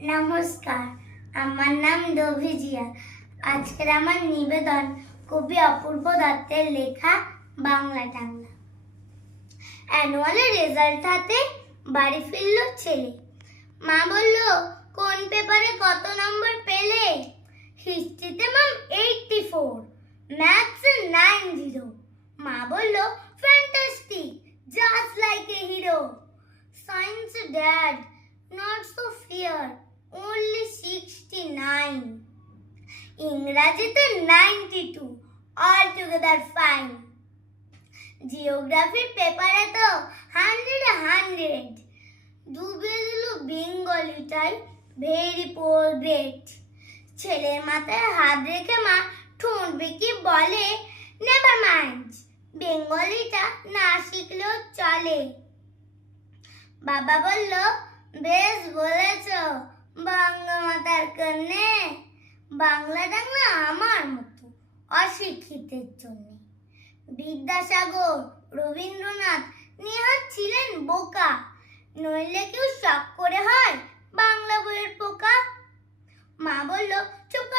নমস্কার, আমার নাম দভিজিয়া। আজকের আমার নিবেদন কবি অপূর্ব দত্তের লেখা বাংলা টাংলা। অ্যানুয়ালের রেজাল্ট হাতে বাড়ি ফিরল ছেলে। মা বলল, কোন পেপারে কত নম্বর পেলে? হিস্ট্রিতে ম্যাম 84, ম্যাথসে 90। মা বলল, fantastic, just like a hero. Science dad, not so fair, only 69. ইংরাজিতে 92, altogether fine. জিওগ্রাফির পেপারে তো 100 ডুবিয়ে দিল বেঙ্গলিটাই, ভেরি পোর গ্রেট। ছেলের মাথায় হাত রেখে মা ঠোঁট বেঁকিয়ে বলে, নেভার মাইন্ড, বেঙ্গলিটা না শিখলেও চলে। বাবা বলল, বেশ বলেছ বঙ্গমাতার কন্যে, বাংলা টাংলা আমার মতো অশিক্ষিতের জন্য। বিদ্যাসাগর, রবীন্দ্রনাথ, নেহাত ছিলেন বোকা, নইলে কেউ শখ করে হয় বাংলা বইয়ের পোকা। মা বলল, চুপ